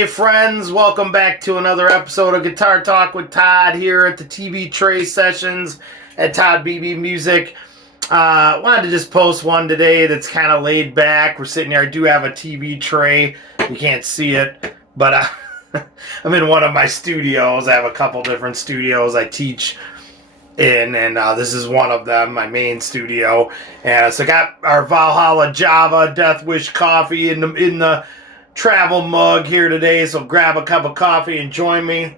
Hey friends, welcome back to another episode of Guitar Talk with Todd here at the TV Tray Sessions at Todd Beebe Music. Wanted to just post one today that's kind of laid back. We're sitting here. I do have a TV tray. You can't see it, but I'm in one of my studios. I have a couple different studios I teach in, and this is one of them, my main studio. And so I got our Valhalla Java Death Wish coffee in the travel mug here today, so grab a cup of coffee and join me.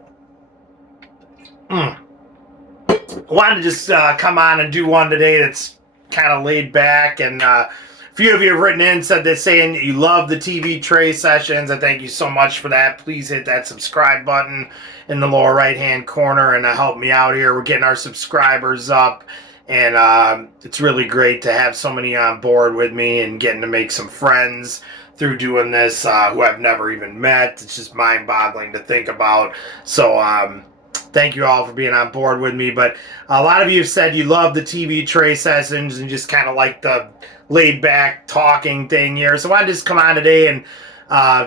Wanted to just come on and do one today that's kind of laid back, and a few of you have written in, saying that you love the TV Tray Sessions. I thank you so much for that. Please hit that subscribe button in the lower right hand corner and help me out here. We're getting our subscribers up, and it's really great to have so many on board with me and getting to make some friends through doing this who I've never even met. It's just mind-boggling to think about. So thank you all for being on board with me. But a lot of you have said you love the TV Tray Sessions and just kind of like the laid-back talking thing here. So I just come on today and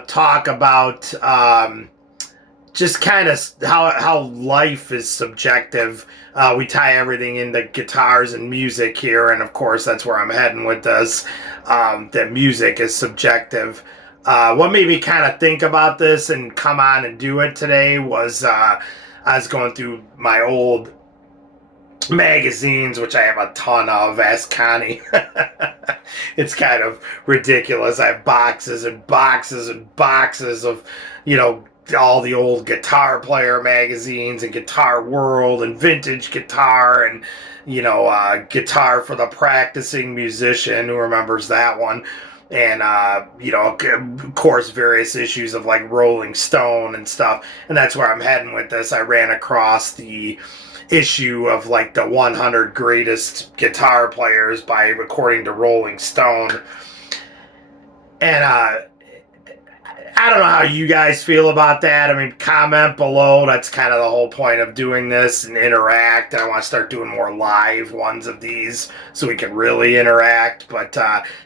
talk about just kind of how life is subjective. We tie everything into guitars and music here, and of course that's where I'm heading with this, that music is subjective. What made me kind of think about this and come on and do it today was I was going through my old magazines, which I have a ton of. Ask Connie. It's kind of ridiculous. I have boxes and boxes and boxes of, all the old Guitar Player magazines and Guitar World and Vintage Guitar and, Guitar for the Practicing Musician. Who remembers that one? And, of course, various issues of like Rolling Stone and stuff. And that's where I'm heading with this. I ran across the issue of like the 100 greatest guitar players according to Rolling Stone. And, I don't know how you guys feel about that. I mean, comment below. That's kind of the whole point of doing this and interact. I want to start doing more live ones of these so we can really interact. But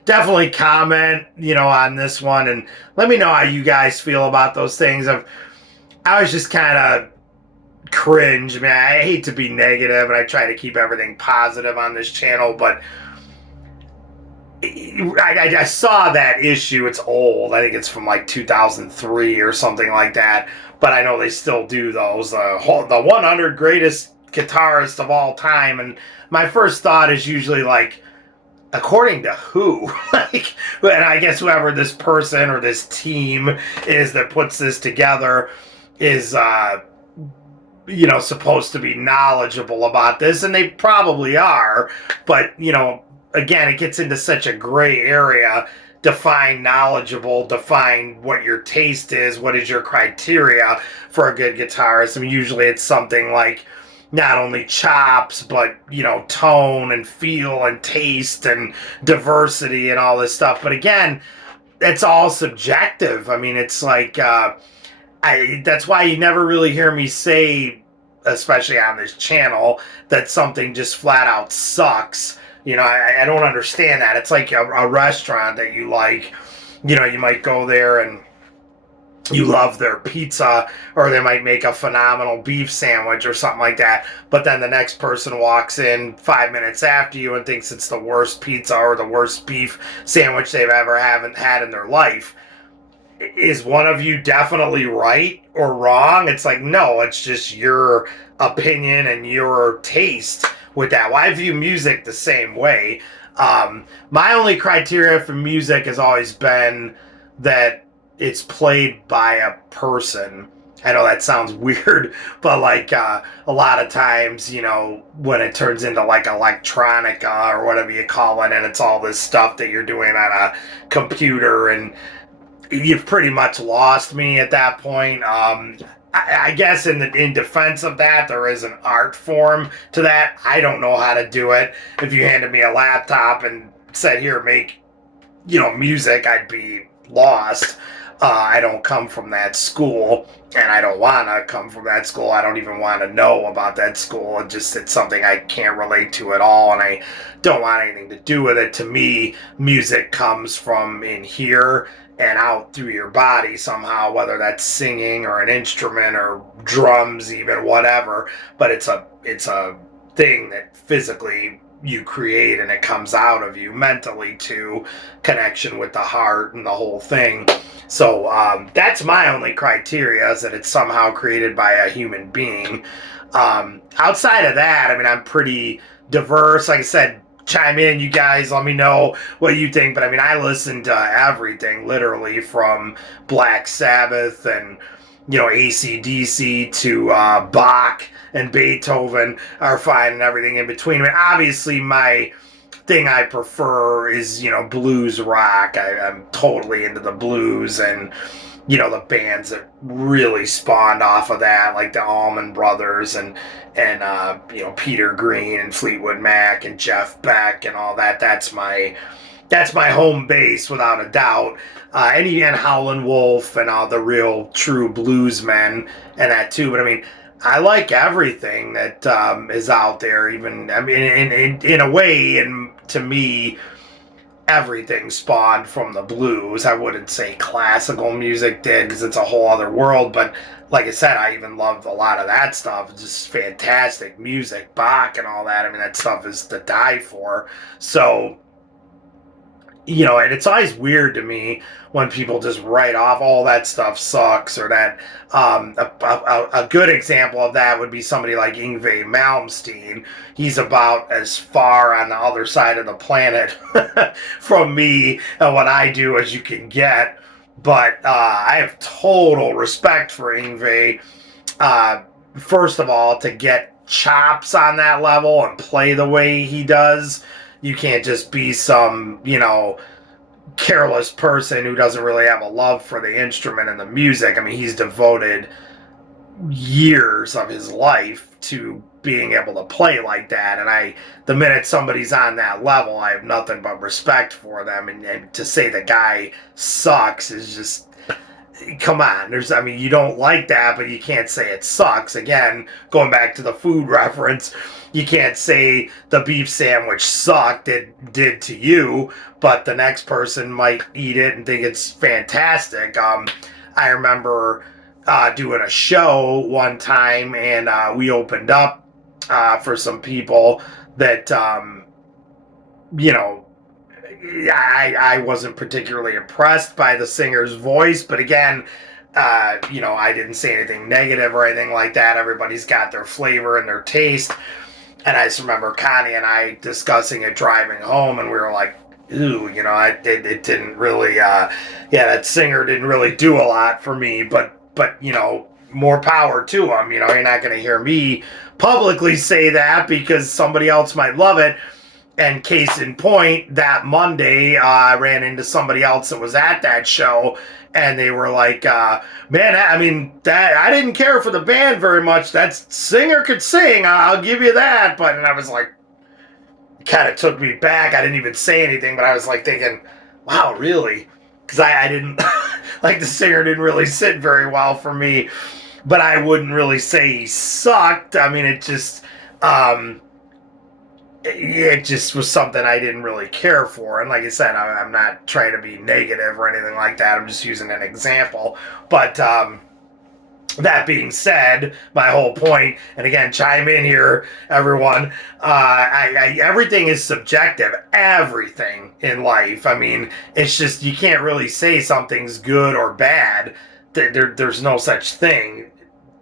definitely comment, on this one. And let me know how you guys feel about those things. I was just kind of cringe, man. I hate to be negative, and I try to keep everything positive on this channel, but I saw that issue. It's old. I think it's from like 2003 or something like that. But I know they still do those. The 100 greatest guitarists of all time. And my first thought is usually like, according to who? And I guess whoever this person or this team is that puts this together is, supposed to be knowledgeable about this. And they probably are. But, again, it gets into such a gray area. Define knowledgeable, define what your taste is, what is your criteria for a good guitarist. I mean, usually it's something like not only chops, but, tone and feel and taste and diversity and all this stuff. But again, it's all subjective. I mean, it's like, that's why you never really hear me say, especially on this channel, that something just flat out sucks. I don't understand that. It's like a restaurant that you like, you might go there and you love their pizza, or they might make a phenomenal beef sandwich or something like that. But then the next person walks in 5 minutes after you and thinks it's the worst pizza or the worst beef sandwich they've ever had in their life. Is one of you definitely right or wrong? It's like, no, it's just your opinion and your taste with that. Well, I view music the same way. My only criteria for music has always been that it's played by a person. I know that sounds weird, but like a lot of times, when it turns into like electronica or whatever you call it, and it's all this stuff that you're doing on a computer, and you've pretty much lost me at that point. I guess in defense of that, there is an art form to that. I don't know how to do it. If you handed me a laptop and said, here, make, music, I'd be lost. I don't come from that school, and I don't want to come from that school. I don't even want to know about that school. It's something I can't relate to at all, and I don't want anything to do with it. To me, music comes from in here, and out through your body somehow, whether that's singing or an instrument or drums, even whatever. But it's a thing that physically you create and it comes out of you mentally too, connection with the heart and the whole thing. So that's my only criteria, is that it's somehow created by a human being. Outside of that, I mean, I'm pretty diverse. Like I said, chime in, you guys. Let me know what you think. But I mean, I listen to everything, literally from Black Sabbath and AC/DC to Bach and Beethoven are fine, and everything in between. I mean, obviously, my thing I prefer is blues rock. I'm totally into the blues, and the bands that really spawned off of that, like the Allman Brothers and Peter Green and Fleetwood Mac and Jeff Beck and all that. That's my home base without a doubt. And Howlin' Wolf and all the real true blues men and that too. But I mean, I like everything that is out there. Even, I mean, in a way, and to me, everything spawned from the blues. I wouldn't say classical music did, because it's a whole other world, but like I said, I even loved a lot of that stuff. It's just fantastic music, Bach and all that. I mean, that stuff is to die for. So, and it's always weird to me when people just write off all that stuff sucks, or that a good example of that would be somebody like Yngwie Malmsteen. He's about as far on the other side of the planet from me and what I do as you can get. But I have total respect for Yngwie. First of all, to get chops on that level and play the way he does, you can't just be some, careless person who doesn't really have a love for the instrument and the music. I mean, he's devoted years of his life to being able to play like that. And the minute somebody's on that level, I have nothing but respect for them. And to say the guy sucks is just, come on. You don't like that, but you can't say it sucks. Again, going back to the food reference, you can't say the beef sandwich sucked, it did to you, but the next person might eat it and think it's fantastic. I remember doing a show one time, and we opened up for some people that, I wasn't particularly impressed by the singer's voice, but again, I didn't say anything negative or anything like that. Everybody's got their flavor and their taste. And I just remember Connie and I discussing it driving home, and we were like, ooh, it didn't really, that singer didn't really do a lot for me, but more power to him. You're not going to hear me publicly say that, because somebody else might love it. And case in point, that Monday, I ran into somebody else that was at that show, and they were like, man, I didn't care for the band very much. That singer could sing, I'll give you that. And I was like, it kind of took me back. I didn't even say anything, but I was like thinking, wow, really? Because I didn't, like, the singer didn't really sit very well for me, but I wouldn't really say he sucked. I mean, it just was something I didn't really care for. And like I said, I'm not trying to be negative or anything like that. I'm just using an example. But that being said, my whole point, and again, chime in here, everyone, everything is subjective. Everything in life. I mean, it's just, you can't really say something's good or bad. There's no such thing.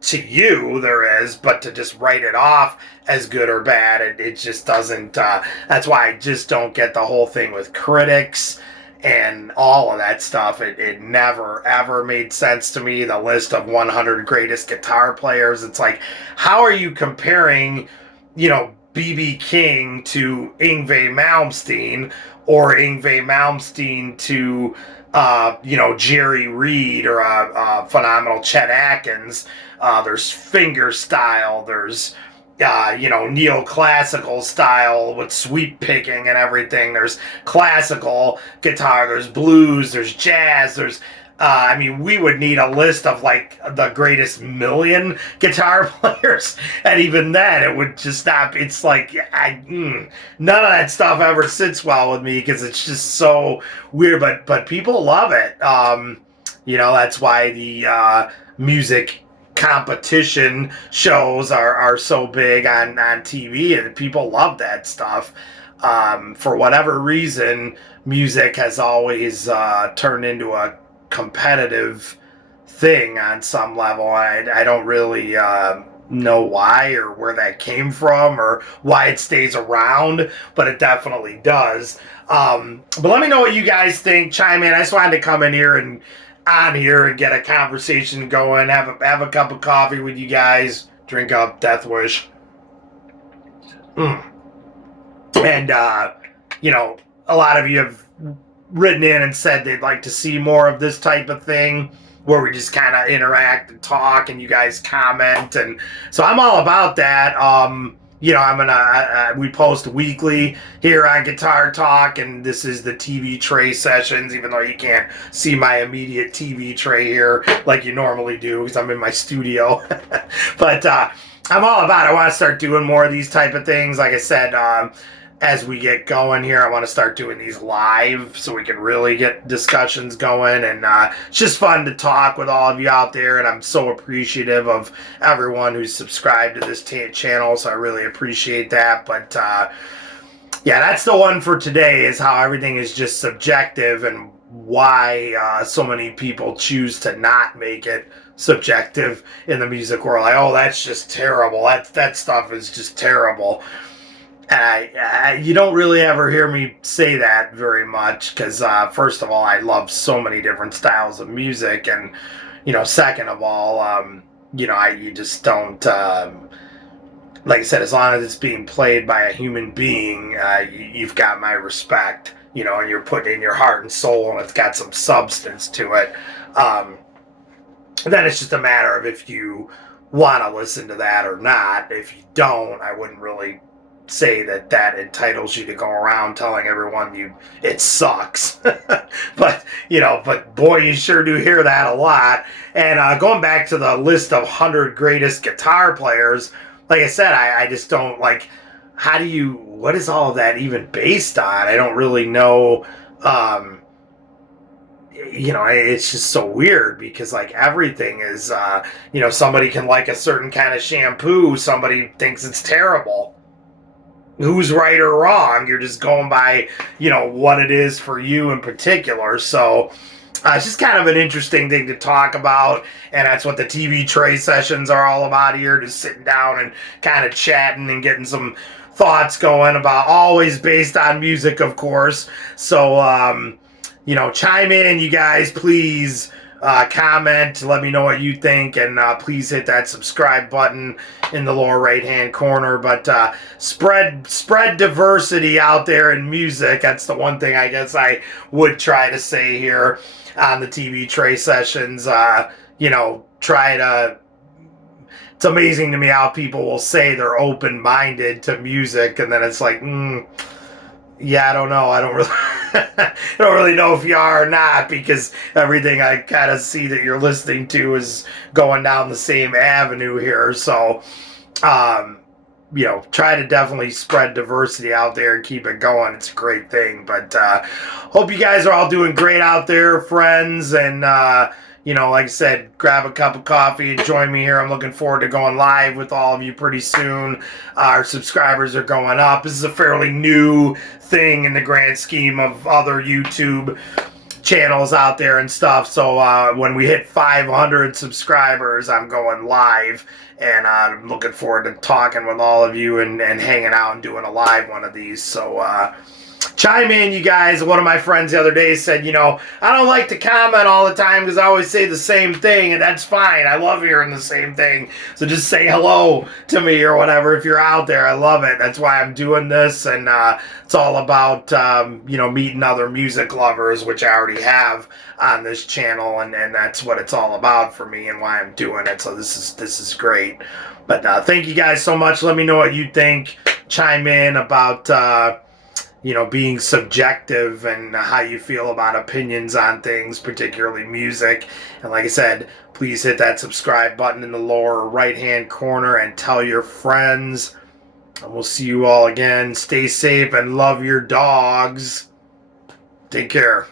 To you there is, but to just write it off as good or bad, it just doesn't. That's why I just don't get the whole thing with critics and all of that stuff. It never ever made sense to me. The list of 100 greatest guitar players, it's like, how are you comparing B.B. King to Yngwie Malmsteen, or Yngwie Malmsteen to Jerry Reed, or phenomenal Chet Atkins? There's fingerstyle, there's neoclassical style with sweep picking and everything. There's classical guitar, there's blues, there's jazz, there's I mean, we would need a list of like the greatest million guitar players, and even then, it would just not. It's like none of that stuff ever sits well with me because it's just so weird. But people love it. That's why the music competition shows are so big on TV, and people love that stuff. For whatever reason, music has always turned into a competitive thing on some level. I don't really know why or where that came from or why it stays around, but it definitely does. But let me know what you guys think. Chime in. I just wanted to come in here and on here and get a conversation going. Have a cup of coffee with you guys. Drink up Death Wish. And a lot of you have written in and said they'd like to see more of this type of thing where we just kind of interact and talk and you guys comment, and so I'm all about that. We post weekly here on Guitar Talk, and this is the TV tray sessions, even though you can't see my immediate TV tray here like you normally do because I'm in my studio. But I'm all about it. I want to start doing more of these type of things. Like I said, as we get going here, I want to start doing these live so we can really get discussions going, and it's just fun to talk with all of you out there, and I'm so appreciative of everyone who's subscribed to this channel, so I really appreciate that. But yeah, that's the one for today, is how everything is just subjective and why so many people choose to not make it subjective in the music world. Like, oh, that's just terrible. That stuff is just terrible. And you don't really ever hear me say that very much because, first of all, I love so many different styles of music, and second of all, you just don't. Like I said, as long as it's being played by a human being, you've got my respect. And you're putting in your heart and soul, and it's got some substance to it. Then it's just a matter of if you want to listen to that or not. If you don't, I wouldn't really say that entitles you to go around telling everyone it sucks. but boy, you sure do hear that a lot. And going back to the list of 100 greatest guitar players, like I said, I just don't like, what is all of that even based on? I don't really know. It's just so weird because like everything is, somebody can like a certain kind of shampoo, somebody thinks it's terrible. Who's right or wrong? You're just going by, what it is for you in particular. So it's just kind of an interesting thing to talk about, and that's what the TV tray sessions are all about here, just sitting down and kind of chatting and getting some thoughts going about, always based on music, of course. So, chime in, you guys, please. Comment, let me know what you think, and please hit that subscribe button in the lower right hand corner. But spread diversity out there in music. That's the one thing I guess I would try to say here on the TV tray sessions. Try to. It's amazing to me how people will say they're open-minded to music, and then it's like, yeah, I don't know. I don't really, I don't really know if you are or not, because everything I kind of see that you're listening to is going down the same avenue here. So, try to definitely spread diversity out there and keep it going. It's a great thing. But hope you guys are all doing great out there, friends. And like I said, grab a cup of coffee and join me here. I'm looking forward to going live with all of you pretty soon. Our subscribers are going up. This is a fairly new thing in the grand scheme of other YouTube channels out there and stuff. So when we hit 500 subscribers, I'm going live, and I'm looking forward to talking with all of you and hanging out and doing a live one of these. So chime in, you guys. One of my friends the other day said, I don't like to comment all the time because I always say the same thing, and that's fine. I love hearing the same thing. So just say hello to me or whatever if you're out there. I love it. That's why I'm doing this, and it's all about, meeting other music lovers, which I already have on this channel, and that's what it's all about for me and why I'm doing it. So this is great. But thank you guys so much. Let me know what you think. Chime in about being subjective and how you feel about opinions on things, particularly music. And like I said, please hit that subscribe button in the lower right hand corner and tell your friends. And we'll see you all again. Stay safe and love your dogs. Take care.